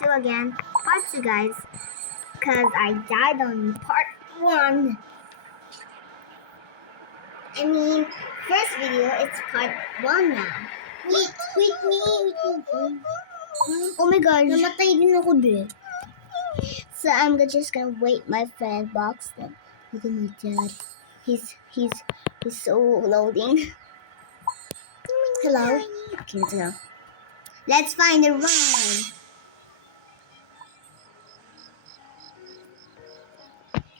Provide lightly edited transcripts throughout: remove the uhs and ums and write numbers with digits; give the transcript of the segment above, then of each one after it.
2 again. Part 2, guys. Because I died on part 1. I mean, first video, it's part 1 now. Wait me. Oh my gosh. Namatay din ako din. So I'm just gonna wait my friend Boxton. Look at my dad. He's so loading. Hello? Okay, let's go. Let's find the rhyme.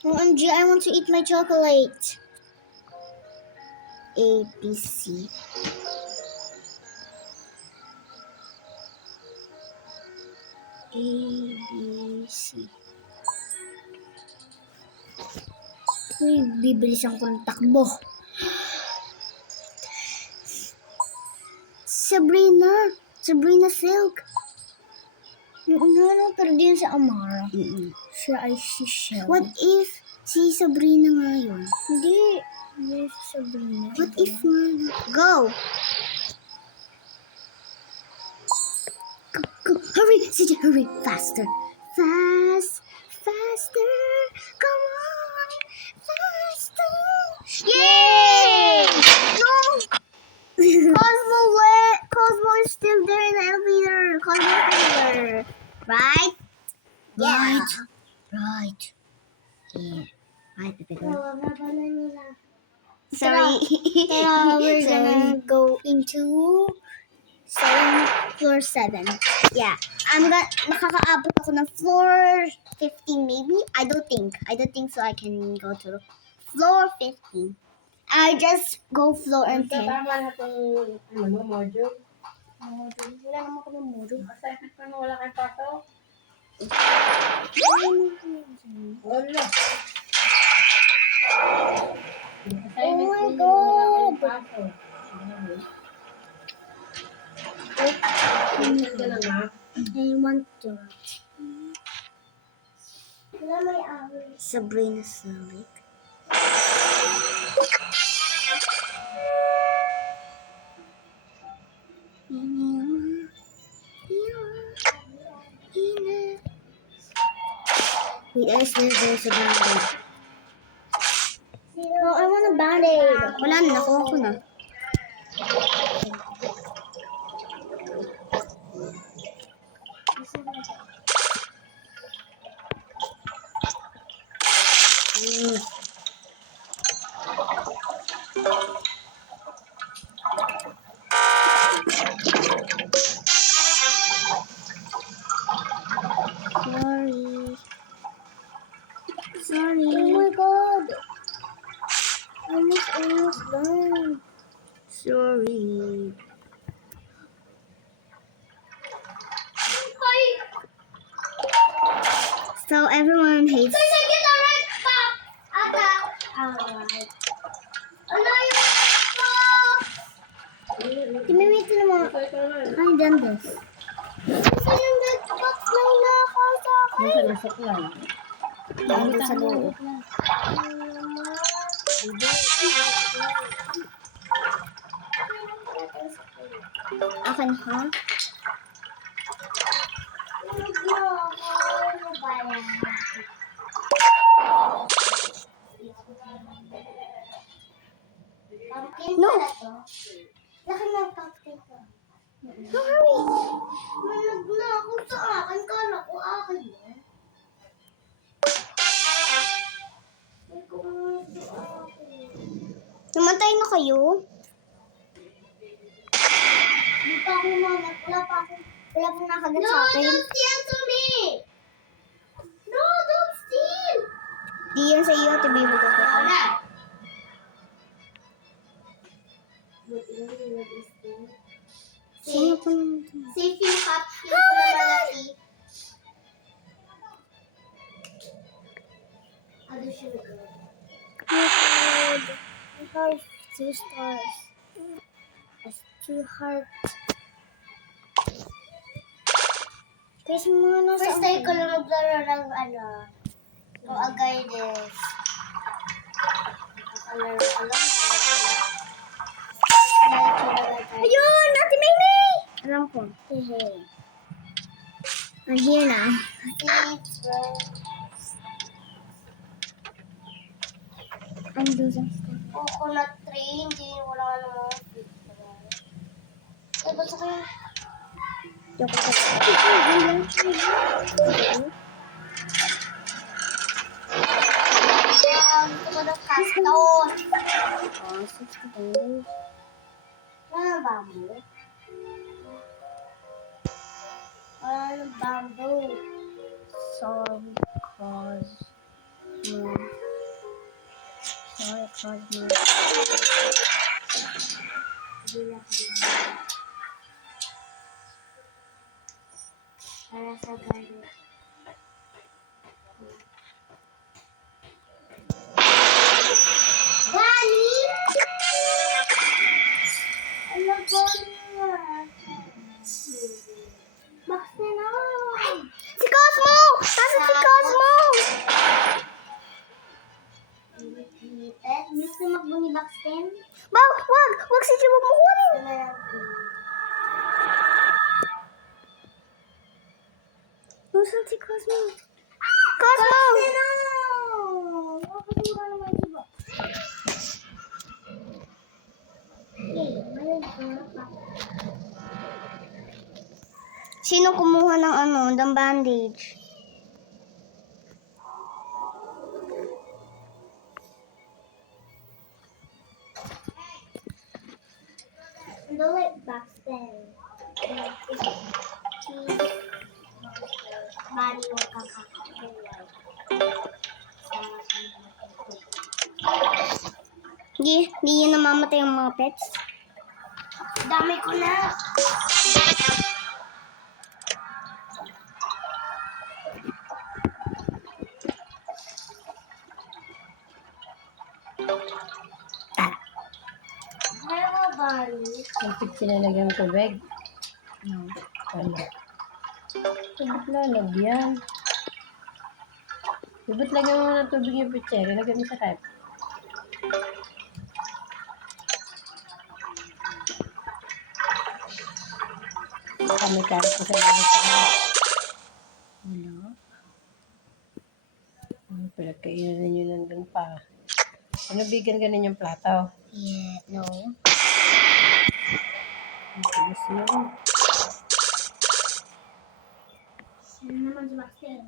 OMG, I want to eat my chocolate. A, B, C. A, B, C. Uy, bibilisan ko ng takbo. Sabrina Silk. No, pero di yun si Amara. Mm-mm. Siya ay si Shell. What if si Sabrina nga yun? Hindi si Sabrina. What if nga? Go! Go! Hurry! CJ, hurry! Faster! Faster! Come on! Faster! Yay! No! Cosmo is still there in the elevator. Cosmo is still there. Right? Yeah. Right. Yeah. Right, Pepe. Sorry. Sorry. We're Sorry. gonna go into floor 7. Yeah. Makakaabot ako ng floor 15 maybe. I don't think so. I can go to floor 15. I just go floor 10. Tama na itong module. Wala naman kami module. Assignment pa na wala kang pasok. Wala. Oh my God! I want to. Sabrina Silk. Wait, there's a band-aid. Oh, I want a band-aid. Wala na, nakuha ko na. Sorry. Oh my God. Almost done. Sorry. So everyone hates. Timimit na mo. I done this. Saan yung nagbox na inakaw sa akin? Nasa lasok lang. Dahil sa loob. Akin ha? No. Laki ng cupcake ko. No, hurry. Manag na ako sa akin. Kala ko akin yan. Namatay na kayo? Hindi pa ako mamat. Wala pa nakagat sa akin. No, don't steal to me! No, don't steal! Di yan sa iyo, tibi mo ko. Wala. Sino pa naman? Safe yung cupcake ko na malaki. Ano siya go? I have 2 stars. That's 2 hearts. Kasi mga nasa... First time ko lang maglaro ng ng Agardes. Nakakalaro ko lang. Ayun! Ate Maymay! Alam ko. Hehe. I'm here now. Seeds, bro. I'm losing stuff. Coconut tree, hindi wala ka namang seeds, bro. Eh, basta kayo. Joke lang. Gusto ko ng cactus. Oh, 60 dollars. Wala ng bamboo. Wala ng bamboo. Sorry, cause no. Sorry, cause no. Para sa garden. Gani! Ano ba naman? Bakit na? Si Cosmo! Nasa si Cosmo! Pet? Gusto magbuni Baxten? Wag! Wag! Wag si Jibo mo kunin! Nasaan si Cosmo? Cosmo! Nakakasura naman diba? Sino kumuha ng ng bandage? Do it Baxten. Bali yung kakakakulay. Hindi yun namamatay yung mga pets. Dami ko na. Meron bali. Kapit sinalagyan ng tubig. No. Wala. Ba't lalagyan? Ba't lagyan mo ng tubig yung pitsere? Lagyan mo sa rep. Kami karat ko sa mga Wala. pinagkainan nyo nandun pa. Ano bigyan ganin yung plato? Yeah, no. Gusto mo. Ano naman si Baxten?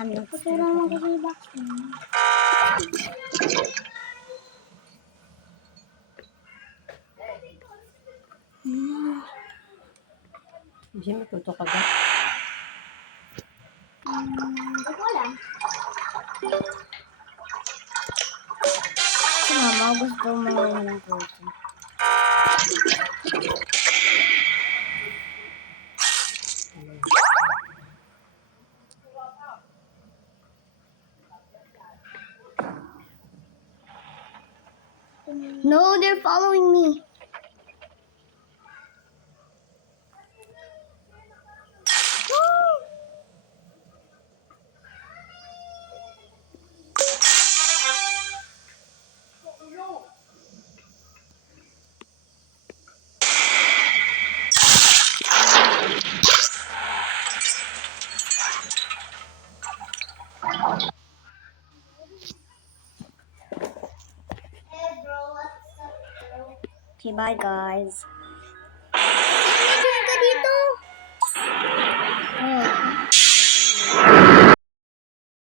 Ano? Kasura mo ko si Baxten. Hindi matuto ka ba? Hindi ko alam. Si Mama, gusto mo ng protein. No, they're following me. Hey bro, what's up bro? Okay, bye guys.